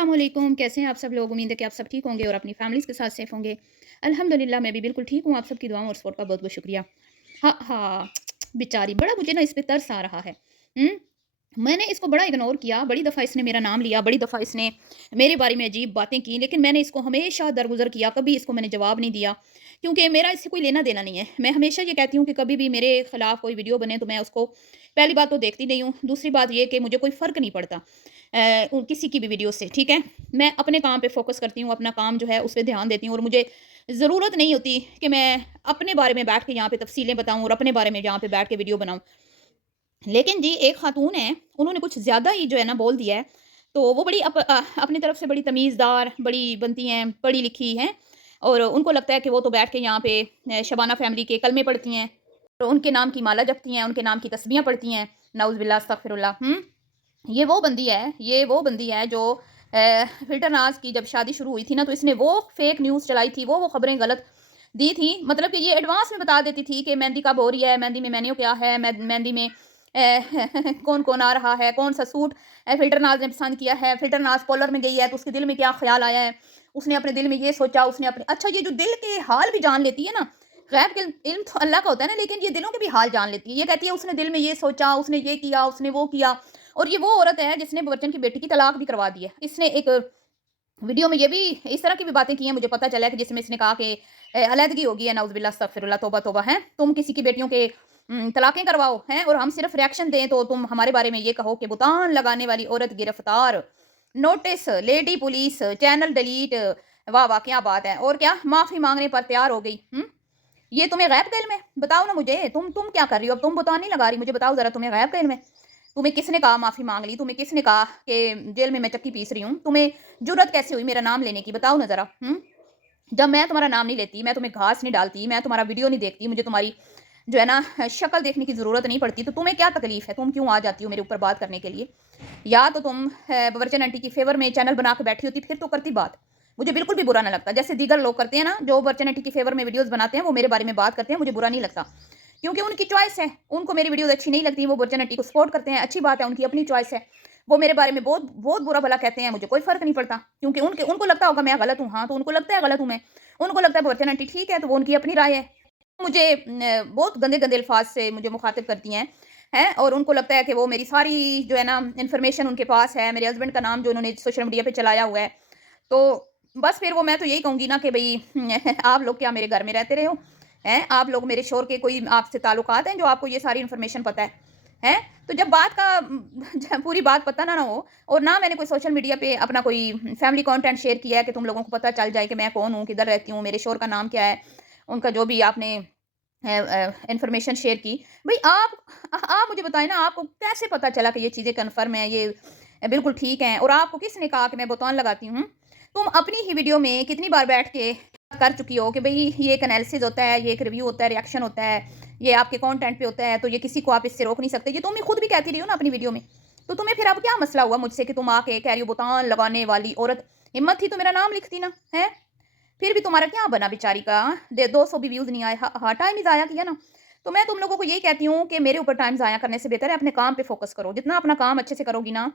अस्सलाम वालेकुम। कैसे हैं आप सब लोग? उम्मीद है कि आप सब ठीक होंगे और अपनी फैमिलीज़ के साथ सेफ होंगे। अल्हम्दुलिल्लाह मैं भी बिल्कुल ठीक हूँ। आप सबकी दुआओं और सपोर्ट का बहुत-बहुत शुक्रिया। हाँ, हाँ, बेचारी बड़ा मुझे ना इस पे तरस आ रहा है। हुँ? मैंने इसको बड़ा इग्नोर किया, बड़ी दफ़ा इसने मेरा नाम लिया, बड़ी दफ़ा इसने मेरे बारे में अजीब बातें की, लेकिन मैंने इसको हमेशा दरगुज़र किया, कभी इसको मैंने जवाब नहीं दिया, क्योंकि मेरा इससे कोई लेना-देना नहीं है। मैं हमेशा ये कहती हूँ कि कभी भी मेरे खिलाफ कोई वीडियो बने तो मैं उसको पहली बात तो देखती नहीं हूँ, दूसरी बात ये कि मुझे कोई फ़र्क नहीं पड़ता किसी की भी वीडियो से, ठीक है? मैं अपने काम पे फ़ोकस करती हूँ, अपना काम जो है उस पे ध्यान देती हूँ और मुझे ज़रूरत नहीं होती कि मैं अपने बारे में बैठ के यहाँ पे तफ़सीलें बताऊँ और अपने बारे में यहाँ पे बैठ के वीडियो बनाऊँ। लेकिन जी एक खातून हैं, उन्होंने कुछ ज़्यादा ही जो है ना बोल दिया है, तो वो बड़ी अपनी तरफ से बड़ी तमीज़दार, बड़ी बनती हैं, पढ़ी-लिखी हैं और उनको लगता है कि वो तो बैठ के यहाँ पे शबाना फैमिली के कलमे पढ़ती हैं, तो उनके नाम की माला जपती हैं, उनके नाम की तस्बीहें पढ़ती हैं, नाउज़ुबिल्लाह अस्तगफिरुल्लाह। ये वो बंदी है जो फ़िल्टर नाज़ की जब शादी शुरू हुई थी ना, तो इसने वो फ़ेक न्यूज़ चलाई थी, वो खबरें गलत दी थी। मतलब कि ये एडवांस में बता देती थी कि मेहंदी कब हो रही है, मेहंदी में मेन्यू क्या है, मेहंदी में कौन-कौन आ रहा है, कौन-सा सूट फ़िल्टर नाज़ ने पसंद किया है, फ़िल्टर नाज़ पार्लर में गई है, तो उसके दिल में क्या ख़्याल आया है, उसने अपने दिल में ये सोचा, उसने अपने अच्छा ये जो दिल के हाल भी जान लेती है ना, गैब के इल्म तो अल्लाह का होता है ना, लेकिन ये दिलों के भी हाल जान लेती है। ये कहती है उसने दिल में ये सोचा, उसने ये किया, उसने वो किया। और ये वो औरत है जिसने बच्चन की बेटी की तलाक भी करवा दी है। इसने एक वीडियो में ये भी इस तरह की भी बातें की हैं, मुझे पता चला है कि जिसमें इसने कहा कि अलहदगी हो गई है, नाउज़ुबिल्लाह अस्तगफिरुल्लाह तौबा तौबा हैं। तुम किसी की बेटियों के तलाक़ें करवाओ हैं और हम सिर्फ़ रिएक्शन दें तो तुम हमारे बारे में ये कहो कि बुहतान लगाने वाली औरत गिरफ़्तार, notice, lady police, channel delete, वाह, वाह! क्या बात है। और क्या माफ़ी माँगने पर तैयार हो गई। ये तुम्हें गैब का इल्म है? बताओ ना मुझे, तुम क्या कर रही हो? अब तुम बुहतान नहीं लगा रही, मुझे बताओ ज़रा तुम्हें गैब का इल्म है? तुम्हें किसने कहा माफ़ी माँग ली? तुम्हें किसने कहा कि जेल में मैं चक्की पीस रही हूँ? तुम्हें जुर्रत कैसे हुई मेरा नाम लेने की? बताओ ना ज़रा, जब मैं तुम्हारा नाम नहीं लेती, मैं तुम्हें घास नहीं डालती, मैं तुम्हारा वीडियो नहीं देखती, मुझे तुम्हारी जो है ना शक्ल देखने की ज़रूरत नहीं पड़ती, तो तुम्हें क्या तकलीफ़ है? तुम क्यों आ जाती हो मेरे ऊपर बात करने के लिए? या तो तुम बवरचन आंटी की फ़ेवर में चैनल बना के बैठी होती, फिर तो करती बात। मुझे बिल्कुल भी बुरा ना लगता। जैसे दीगर लोग करते हैं ना, जो बवरचन आंटी की फ़ेवर में वीडियोज़ बनाते हैं, वो मेरे बारे में बात करते हैं, मुझे बुरा नहीं लगता। क्योंकि उनकी चॉइस है, उनको मेरी वीडियोज़ अच्छी नहीं लगती, वो बवरचन आंटी को सपोर्ट करते हैं, अच्छी बात है, उनकी अपनी चॉइस है। वो मेरे बारे में बहुत बहुत बुरा-भला कहते हैं, मुझे कोई फ़र्क नहीं पड़ता, क्योंकि उनको लगता होगा मैं गलत हूँ, हाँ, तो उनको लगता है गलत हूँ मैं। उनको लगता है बवरचन आंटी ठीक है, तो वो उनकी अपनी राय है। मुझे बहुत गंदे-गंदे अल्फ़ाज़ से मुझे मुख़ातिब करती हैं और उनको लगता है कि वो मेरी सारी जो है ना इन्फॉर्मेशन उनके पास है, मेरे हस्बैंड का नाम जो उन्होंने सोशल मीडिया पे चलाया हुआ है। तो बस फिर वो मैं तो यही कहूँगी ना कि भई आप लोग क्या मेरे घर में रहते रहे हो? हैं? आप लोग मेरे शौहर के कोई आपसे ताल्लुकात हैं जो आपको ये सारी इन्फॉर्मेशन पता है? हैं? तो जब बात का पूरी बात पता ना हो और ना मैंने कोई सोशल मीडिया पे अपना कोई फैमिली कंटेंट शेयर किया है कि तुम लोगों को पता चल जाए कि मैं कौन हूँ, किधर रहती हूँ, मेरे शौहर का नाम क्या है, उनका जो भी आपने इन्फॉर्मेशन शेयर की। भई आप मुझे बताएँ ना आपको कैसे पता चला कि ये चीज़ें कन्फर्म हैं, ये बिल्कुल ठीक हैं और आपको किसने कहा कि मैं बहतान लगाती हूँ? तुम अपनी ही वीडियो में कितनी बार बैठ के कर चुकी हो कि भई ये एक एनालिसिस होता है, ये एक रिव्यू होता है, रिएक्शन होता है, ये आपके कंटेंट पे होता है, तो ये किसी को आप इससे रोक नहीं सकते। ये तुम ही खुद भी कहती रही हो ना अपनी वीडियो में। तो तुम्हें फिर अब क्या मसला हुआ मुझसे कि तुम आके कह रही हो बहतान लगाने वाली औरत, हिम्मत थी तो मेरा नाम लिखती ना, हैं? फिर भी तुम्हारा क्या बना बेचारी का? 200 भी व्यूज़ नहीं आए। हाँ, टाइम ही ज़ाया किया ना। तो मैं तुम लोगों को यही कहती हूँ कि मेरे ऊपर टाइम ज़ाया करने से बेहतर है अपने काम पे फ़ोकस करो। जितना अपना काम अच्छे से करोगी ना,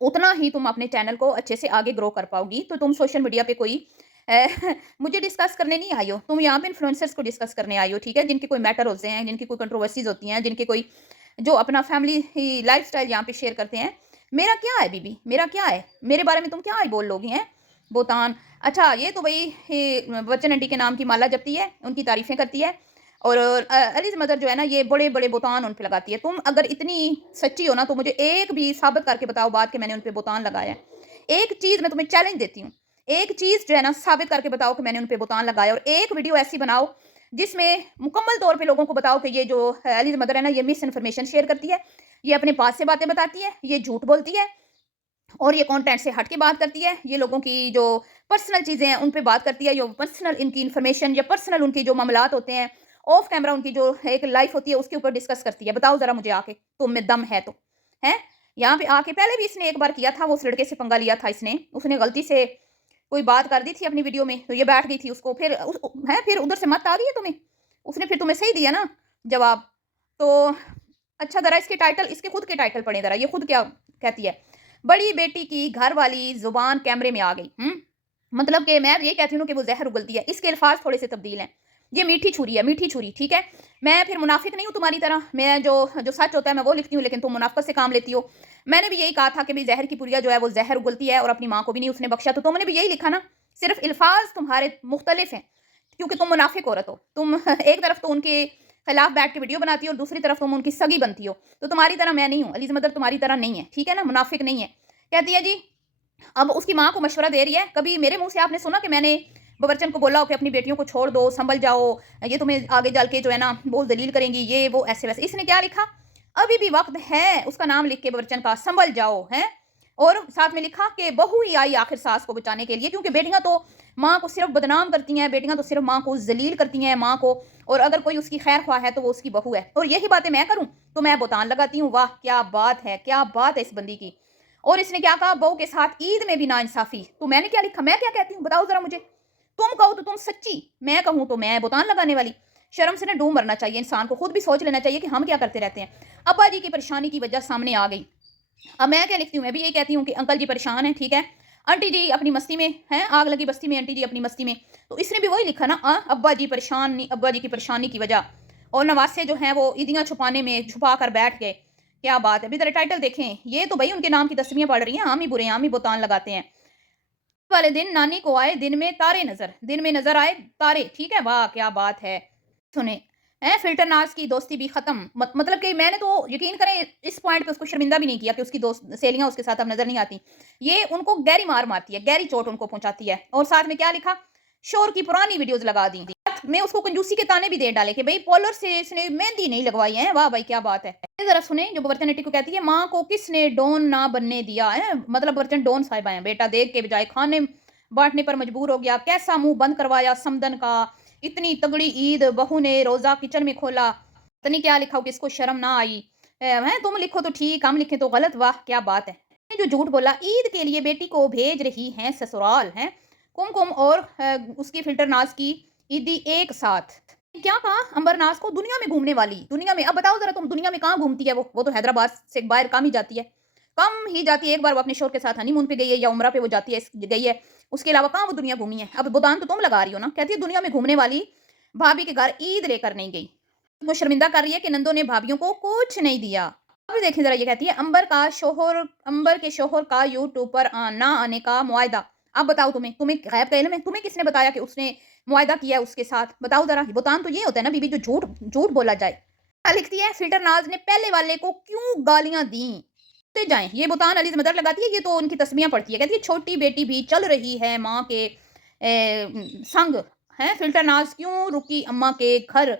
उतना ही तुम अपने चैनल को अच्छे से आगे ग्रो कर पाओगी। तो तुम सोशल मीडिया पे कोई अ, मुझे डिस्कस करने नहीं आई हो। तुम यहाँ पे इन्फ्लुएंसर्स को डिस्कस करने आई हो, ठीक है? जिनके कोई मैटर होते हैं, जिनकी कोई कंट्रोवर्सीज़ होती हैं, जिनके कोई जो अपना फैमिली लाइफ़स्टाइल यहाँ पे शेयर करते हैं। मेरा क्या है बीबी? मेरा क्या है? मेरे बारे में तुम क्या ही बोल लोगी हैं? बोहतान। अच्छा ये तो भई बच्चन आंटी के नाम की माला जपती है, उनकी तारीफ़ें करती है और अलीज़ मदर जो है ना ये बड़े-बड़े बोहतान उन पे लगाती है। तुम अगर इतनी सच्ची हो ना तो मुझे एक भी साबित करके बताओ बात कि मैंने उन पे बोहतान लगाया है। एक चीज़ मैं तुम्हें चैलेंज देती हूँ। एक चीज़ जो है ना साबित करके बताओ कि मैंने उन पे बोहतान लगाया और एक वीडियो ऐसी बनाओ जिसमें मुकम्मल तौर पे लोगों को बताओ कि ये जो अलीज़ मदर है ना ये मिस इन्फॉर्मेशन शेयर करती है, ये अपने पास से बातें बताती है, ये झूठ बोलती है और ये कंटेंट से हट के बात करती है। ये लोगों की जो पर्सनल चीज़ें हैं, उन पे बात करती है, जो पर्सनल इनकी इन्फॉर्मेशन या पर्सनल उनके जो मामलात होते हैं, ऑफ कैमरा उनकी जो एक लाइफ़ होती है, उसके ऊपर डिस्कस करती है। बताओ ज़रा मुझे आके, तुम में दम है तो, हैं? यहाँ पे आके पहले भी इसने एक बार किया था, वो उस लड़के से पंगा लिया था इसने। उसने गलती से कोई बात कर दी थी अपनी वीडियो में, तो ये बैठ गई थी उसको फिर फिर उधर से मत आ गई है तुम्हें? उसने फिर तुम्हें सही दिया ना जवाब। तो अच्छा ज़रा इसके खुद के टाइटल पढ़ें ज़रा, ये खुद क्या कहती है। बड़ी बेटी की घर वाली ज़ुबान कैमरे में आ गई। मतलब कि मैं ये कहती हूँ कि वो ज़हर उगलती है। इसके अल्फाज़ थोड़े से तब्दील हैं। ये मीठी छुरी है, मीठी छुरी, ठीक है? मैं फिर मुनाफ़िक नहीं हूँ तुम्हारी तरह। मैं जो जो सच होता है मैं वो लिखती हूँ, लेकिन तुम मुनाफ़िकत से काम लेती हो। मैंने भी यही कहा था कि भई ज़हर की पुड़िया जो है वो ज़हर उगलती है और अपनी माँ को भी नहीं उसने बख्शा, तो तुमने भी यही लिखा ना। सिर्फ़ अल्फाज़ तुम्हारे मुख्तलिफ़ हैं, क्योंकि तुम मुनाफ़िक औरत हो। तुम एक तरफ तो उनके खिलाफ बैठ के वीडियो बनाती हो और दूसरी तरफ तुम उनकी सगी बनती हो। तो तुम्हारी तरह मैं नहीं हूँ, अलीज़ मदर तुम्हारी तरह नहीं है, ठीक है ना? मुनाफ़िक नहीं है। कहती है जी, अब उसकी माँ को मशवरा दे रही है, कभी मेरे मुँह से आपने सुना कि मैंने बबरचन को बोला हो कि अपनी बेटियों को छोड़ दो, सँभल जाओ, ये तुम्हें आगे चल के जो है ना बहुत ज़लील करेंगी, ये वो ऐसे-वैसे। इसने क्या लिखा? अभी भी वक़्त है, उसका नाम लिख के बबरचन का, सँभल जाओ, हैं? और साथ में लिखा कि बहू ही आई आखिर सास को बचाने के लिए, क्योंकि बेटियाँ तो माँ को सिर्फ़ बदनाम करती हैं, बेटियाँ तो सिर्फ़ माँ को ज़लील करती हैं, माँ को, और अगर कोई उसकी खैर-ख़्वाह है तो वो उसकी बहू है। और यही बातें मैं करूँ, तो मैं बहतान लगाती हूँ। वाह! क्या बात है इस बंदी की। और इसने क्या कहा, बहू के साथ ईद में भी नाइंसाफ़ी। तो मैंने क्या लिखा? मैं क्या कहती हूँ बताओ ज़रा मुझे? तुम कहो तो तुम सच्ची, मैं कहूँ तो मैं बहतान लगाने वाली। शर्म से ना डूब मरना चाहिए इंसान को, खुद भी सोच लेना चाहिए कि हम क्या करते रहते हैं। अब्बा जी की परेशानी की वजह सामने आ गई। अब मैं क्या लिखती हूँ? मैं भी यही कहती हूँ कि अंकल जी परेशान हैं, ठीक है? आंटी जी अपनी मस्ती में हैं, आग लगी बस्ती में आंटी जी अपनी मस्ती में। तो इसने भी वही लिखा ना, अब्बा जी परेशान, अब्बा जी की परेशानी की वजह। और नवासे जो हैं वो ईदियाँ छुपाने में छुपा कर बैठ गए। क्या बात है! अभी ज़रा टाइटल देखें, ये तो भई उनके नाम की तस्वीरें पड़ रही हैं, हम ही बुरे हैं, हम ही बहतान लगाते हैं। वाले दिन नानी को आए दिन में तारे नज़र, दिन में नज़र आए तारे, ठीक है? वाह! क्या बात है। सुने, हैं फ़िल्टर नाज़ की दोस्ती भी ख़त्म, मतलब कि मैंने तो यकीन करें इस पॉइंट पे उसको शर्मिंदा भी नहीं किया कि उसकी दोस्त सहेलियाँ उसके साथ अब नज़र नहीं आती। ये उनको गहरी मार मारती है, गहरी चोट उनको पहुँचाती है। और साथ में क्या लिखा? शोर की पुरानी वीडियोज़ लगा दी। मैं उसको कंजूसी के ताने भी दे डाले कि भई पॉलर से इसने मेहंदी नहीं लगवाई है। वाह भाई क्या बात है। ज़रा सुने जो बबरचन आंटी को कहती है, माँ को किसने डॉन ना बनने दिया है? मतलब बबरचन डॉन साहिबा हैं, बेटा देख के बजाय खाने बाँटने पर मजबूर हो गया, कैसा मुँह बंद करवाया समदन का, इतनी तगड़ी ईद बहू ने रोज़ा किचन में खोला, पता नहीं क्या लिखा हो कि इसको शर्म ना आई। हैं तुम लिखो तो ठीक, हम लिखें तो गलत, वाह क्या बात है। ये जो झूठ बोला, ईद के लिए बेटी को भेज रही हैं ससुराल, हैं? कुमकुम और उसकी फ़िल्टर नाज़ की ईदी एक साथ। क्या कहा अंबरनाज़ को? दुनिया में घूमने वाली, दुनिया में। अब बताओ ज़रा तुम, दुनिया में कहाँ घूमती है वो तो हैदराबाद से बाहर कम ही जाती है। कम ही जाती है, एक बार वो अपने शौहर के साथ हनीमून पे गई है या उम्रा पे वो जाती है, गई है। उसके अलावा कहाँ वो दुनिया घूमी है? अब गोदान तो तुम लगा रही हो ना। कहती है दुनिया में घूमने वाली भाभी के घर ईद लेकर नहीं गई। वो शर्मिंदा कर रही है कि नंदों ने भाभीयों को कुछ नहीं दिया। अब देखें ज़रा, ये कहती है अंबर के शौहर का यूट्यूब पर ना आने का मुआहदा। अब बताओ तुम्हें तुम्हें गैब का इल्म है? तुम्हें किसने बताया कि उसने मुआहदा किया है उसके साथ? बताओ ज़रा। बुहतान तो ये होता है ना बीबी, जो झूठ झूठ बोला जाए। क्या लिखती है? फ़िल्टर नाज़ ने पहले वाले को क्यों गालियाँ दी? ते जाएँ। ये बुहतान अलीज़ मदर लगाती है, ये तो उनकी तस्बीहां पढ़ती है। कहती है छोटी बेटी भी चल रही है माँ के संग, हैं? फ़िल्टर नाज़ क्यों रुकी अम्मा के घर?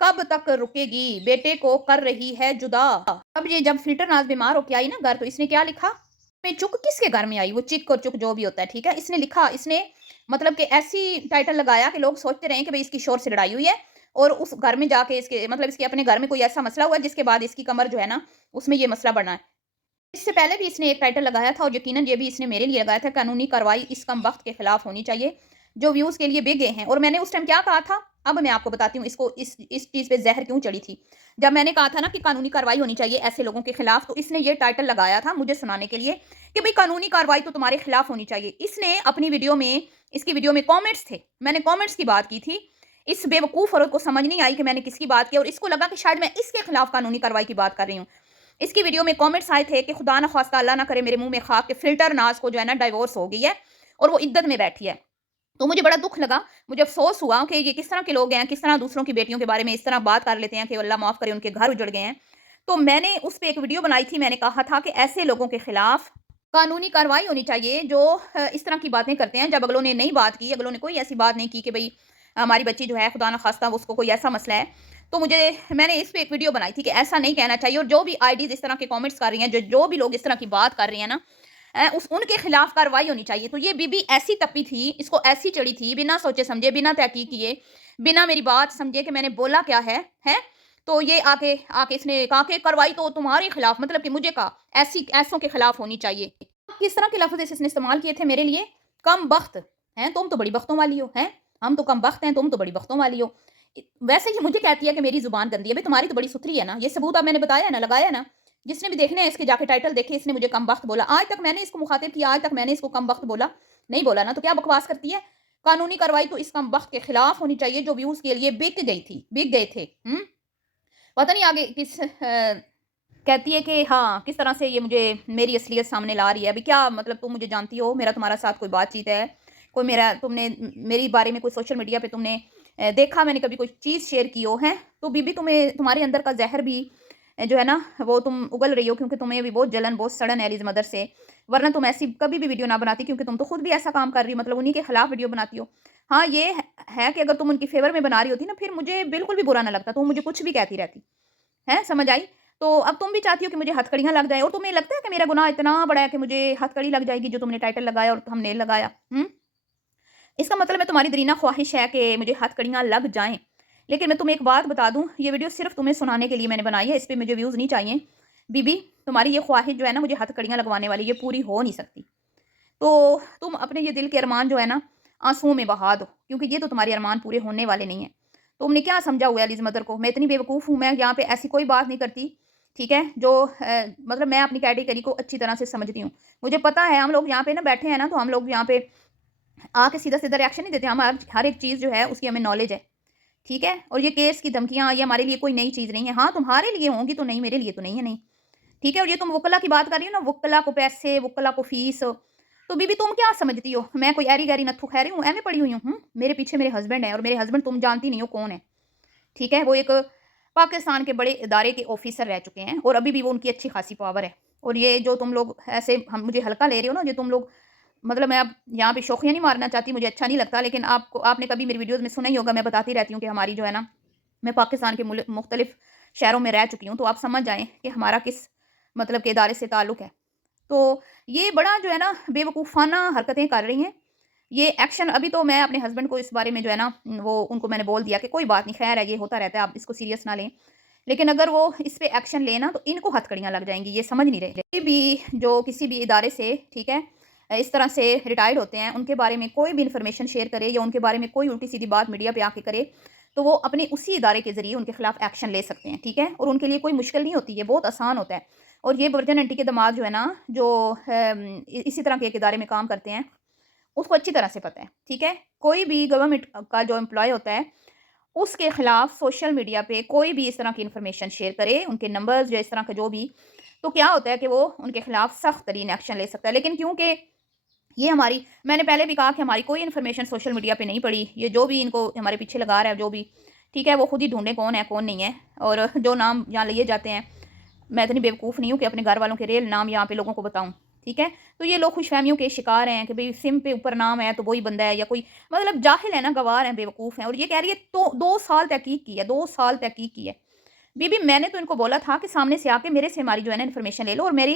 कब तक रुकेगी? बेटे को कर रही है जुदा। अब ये जब फ़िल्टर नाज़ बीमार होके आई ना घर, तो इसने क्या लिखा? मैं चुक किसके घर में आई? वो चिक और चुक जो भी होता है, ठीक है? इसने लिखा, इसने मतलब कि ऐसी टाइटल लगाया कि लोग सोचते रहें कि भई इसकी शौहर से लड़ाई हुई है और उस घर में जाके इसके मतलब इसके अपने घर में कोई ऐसा मसला हुआ है जिसके बाद इसकी कमर जो है ना, उसमें ये मसला बढ़ा है। इससे पहले भी इसने एक टाइटल लगाया था और यकीनन ये भी इसने मेरे लिए लगाया था, कानूनी कार्रवाई इस कमबख्त के खिलाफ होनी चाहिए, जो व्यूज़ के लिए बिक गए हैं। और मैंने उस टाइम क्या कहा था? अब मैं आपको बताती हूँ इसको इस चीज़ पे ज़हर क्यों चढ़ी थी। जब मैंने कहा था ना कि कानूनी कार्रवाई होनी चाहिए ऐसे लोगों के खिलाफ, तो इसने ये टाइटल लगाया था मुझे सुनाने के लिए कि भई कानूनी कार्रवाई तो तुम्हारे खिलाफ होनी चाहिए। इसने अपनी वीडियो में, इसकी वीडियो में कमेंट्स थे, मैंने कमेंट्स की बात की थी। इस बेवकूफ़ औरत को समझ नहीं आई कि मैंने किसकी बात की और इसको लगा कि शायद मैं इसके खिलाफ कानूनी कार्रवाई की बात कर रही हूँ। इसकी वीडियो में कमेंट्स आए थे कि खुदा न ख़ास्ता अल्लाह ना करे मेरे मुँह में खाक कि फ़िल्टर नाज़ को जो है ना डिवोर्स हो गई है और वो इद्दत में बैठी है। तो मुझे बड़ा दुःख लगा, मुझे अफ़सोस हुआ कि ये किस तरह के लोग हैं, किस तरह दूसरों की बेटियों के बारे में इस तरह बात कर लेते हैं कि अल्लाह माफ़ करे उनके घर उजड़ गए हैं। तो मैंने उस पे एक वीडियो बनाई थी, मैंने कहा था कि ऐसे लोगों के खिलाफ कानूनी कार्रवाई होनी चाहिए जो इस तरह की बातें करते हैं। जब अगलों ने नहीं बात की, अगलों ने कोई ऐसी बात नहीं की कि भई हमारी बच्ची जो है खुदा न ख़ास्ता उसको कोई ऐसा मसला है, तो मैंने इस पे एक वीडियो बनाई थी कि ऐसा नहीं कहना चाहिए और जो भी आईडीज़ इस तरह के कमेंट्स कर रही हैं, जो भी लोग इस तरह की बात कर रही हैं ना, उस उनके खिलाफ कार्रवाई होनी चाहिए। तो ये बीबी ऐसी तपी थी, इसको ऐसी चढ़ी थी, बिना सोचे समझे, बिना तहकीक किए, बिना मेरी बात समझे कि मैंने बोला क्या है, हैं? तो ये आके आके इसने कहा कि कार्रवाई तो तुम्हारे खिलाफ, मतलब कि मुझे कहा, ऐसों के खिलाफ होनी चाहिए। किस तरह के लफ्ज़ इसने इस्तेमाल किए थे मेरे लिए? कम बख्त, हैं? तुम तो बड़ी बख्तों वाली हो, हैं? हम तो कम बख्त हैं, तुम तो बड़ी बख्तों वाली हो। वैसे ये मुझे कहती है कि मेरी ज़ुबान गंदी है, भई तुम्हारी तो बड़ी सुथरी है ना, ये सबूत अब मैंने बताया ना, लगाया ना। जिसने भी देखना है इसके जाके टाइटल देखे, इसने मुझे कमबख्त बोला। आज तक मैंने इसको मुखातिब किया, आज तक मैंने इसको कमबख्त बोला? नहीं बोला ना, तो क्या बकवास करती है? कानूनी कार्रवाई तो इस कमबख्त के खिलाफ होनी चाहिए जो व्यूज़ के लिए बिक गए थे। पता नहीं आगे किस कहती है कि हाँ, किस तरह से ये मुझे मेरी असलियत सामने ला रही है। अभी क्या मतलब, तुम मुझे जानती हो, मेरा तुम्हारे साथ कोई बातचीत है, कोई मेरा तुमने मेरे बारे में कोई सोशल मीडिया पे तुमने देखा मैंने कभी कोई चीज़ शेयर की हो, हैं? तो बीबी तुम्हें तुम्हारे अंदर का ज़हर भी जो है ना वो तुम उगल रही हो, क्योंकि तुम्हें अभी बहुत जलन, बहुत सड़न है एलिज़ मदर से। वरना तुम ऐसी कभी भी वीडियो ना बनाती, क्योंकि तुम तो खुद भी ऐसा काम कर रही हो, मतलब उन्हीं के खिलाफ वीडियो बनाती हो। हाँ, ये है कि अगर तुम उनकी फ़ेवर में बना रही होती ना, फिर मुझे बिल्कुल भी बुरा ना लगता, तुम मुझे कुछ भी कहती रहती। हैं, समझ आई? तो अब तुम भी चाहती हो कि मुझे हथकड़ियाँ लग जाएँ, और तुम्हें लगता है कि मेरा गुनाह इतना बड़ा है कि मुझे हथकड़ी लग जाएगी जो तुमने टाइटल लगाया और थंबनेल लगाया। इसका मतलब है तुम्हारी दरीना ख्वाहिश है कि मुझे हथकड़ियाँ लग जाएँ। लेकिन मैं तुम्हें एक बात बता दूँ, ये वीडियो सिर्फ़ तुम्हें सुनाने के लिए मैंने बनाई है, इस पे मुझे व्यूज़ नहीं चाहिए। बीबी, तुम्हारी ये ख्वाहिश जो है ना मुझे हथकड़ियाँ लगवाने वाली, ये पूरी हो नहीं सकती। तो तुम अपने ये दिल के अरमान जो है ना आँसुओं में बहा दो, क्योंकि ये तो तुम्हारे अरमान पूरे होने वाले नहीं हैं। तुमने क्या समझा हुआ है एलिज़ मदर को? मैं इतनी बेवकूफ़ हूँ, मैं यहाँ पे ऐसी कोई बात नहीं करती, ठीक है? जो मतलब मैं अपनी कैटेगरी को अच्छी तरह से समझती हूँ। मुझे पता है हम लोग यहाँ पे ना बैठे हैं ना, तो हम लोग यहाँ पे आके सीधा-सीधा रिएक्शन नहीं देते, हम हर एक चीज़ जो है उसकी हमें नॉलेज है, ठीक है? और ये केस की धमकियाँ ये हमारे लिए कोई नई चीज़ नहीं है। हाँ, तुम्हारे लिए होंगी तो नहीं, मेरे लिए तो नहीं है नहीं, ठीक है? और ये तुम वुकला की बात कर रही हो ना, वुकला को पैसे, वुकला को फ़ीस, तो बीबी तुम क्या समझती हो? मैं कोई ऐरी-गैरी नत्थू खैरी हूँ, एमए पढ़ी हुई हूँ, मेरे पीछे मेरे हस्बैंड हैं, और मेरे हस्बैंड तुम जानती नहीं हो कौन है, ठीक है? वो एक पाकिस्तान के बड़े इदारे के ऑफ़िसर रह चुके हैं, और अभी भी वो उनकी अच्छी खासी पावर है। और ये जो तुम लोग ऐसे हम मुझे हल्का ले रहे हो ना, ये तुम लोग मतलब मैं अब यहाँ पे शौकिया नहीं मारना चाहती, मुझे अच्छा नहीं लगता, लेकिन आपने कभी मेरी वीडियोज़ में सुना ही होगा, मैं बताती रहती हूँ कि हमारी जो है ना, मैं पाकिस्तान के मुख्तलिफ़ शहरों में रह चुकी हूँ, तो आप समझ जाएँ कि हमारा किस मतलब के इदारे से ताल्लुक़ है। तो ये बड़ा जो है ना बेवकूफ़ाना हरकतें कर रही हैं। ये एक्शन अभी तो मैं अपने हस्बैंड को इस बारे में जो है ना वो उनको मैंने बोल दिया कि कोई बात नहीं, ख़ैर है, ये होता रहता है, आप इसको सीरियस ना लें। लेकिन अगर वो इस पे एक्शन लें ना तो इनको हथकड़ियाँ लग जाएँगी, ये समझ नहीं रहे। कोई भी जो किसी भी इदारे से, ठीक है, इस तरह से रिटायर्ड होते हैं, उनके बारे में कोई भी इन्फॉर्मेशन शेयर करे या उनके बारे में कोई उल्टी-सीधी बात मीडिया पे आके करे, तो वो अपने उसी इदारे के ज़रिए उनके खिलाफ एक्शन ले सकते हैं, ठीक है? और उनके लिए कोई मुश्किल नहीं होती, ये बहुत आसान होता है। और ये बर्जन आंटी के दामाद जो है ना, जो इसी तरह के एक इदारे में काम करते हैं, उसको अच्छी तरह से पता है, ठीक है? कोई भी गवर्नमेंट का जो एम्प्लॉयी होता है, उसके खिलाफ सोशल मीडिया पे कोई भी इस तरह की इन्फॉर्मेशन शेयर करे, उनके नंबर्स या इस तरह का जो भी, तो क्या होता है कि वो उनके खिलाफ सख्त तरीन एक्शन ले सकता है। लेकिन क्योंकि ये हमारी, मैंने पहले भी कहा कि हमारी कोई इन्फॉर्मेशन सोशल मीडिया पे नहीं पड़ी, ये जो भी इनको हमारे पीछे लगा रहा है जो भी, ठीक है, वो खुद ही ढूंढे कौन है कौन नहीं है। और जो नाम यहाँ लिए जाते हैं, मैं इतनी बेवकूफ़ नहीं हूँ कि अपने घर वालों के रियल नाम यहाँ पे लोगों को बताऊँ, ठीक है? तो ये लोग खुशफ़हमियों के शिकार हैं कि भई सिम पे ऊपर नाम है तो वही बंदा है, या कोई मतलब जाहिल है ना, गँवार हैं, बेवकूफ़ हैं। और ये कह रही है तो 2 साल तहकीक की है, 2 साल तहकीक की है। बीबी मैंने तो इनको बोला था कि सामने से आके मेरे से हमारी जो है ना इन्फॉर्मेशन ले लो, और मेरी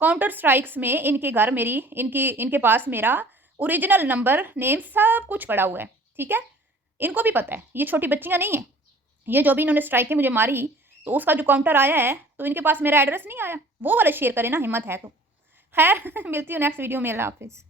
काउंटर स्ट्राइक्स में इनके घर मेरी इनके पास मेरा ओरिजिनल नंबर, नेम सब कुछ पड़ा हुआ है, ठीक है? इनको भी पता है, ये छोटी बच्चियाँ नहीं हैं। ये जो भी इन्होंने स्ट्राइकें मुझे मारी, तो उसका जो काउंटर आया है, तो इनके पास मेरा एड्रेस नहीं आया। वो वाला शेयर करें ना, हिम्मत है तो। खैर मिलती हूँ नेक्स्ट वीडियो में, अल्लाह हाफ़िज़।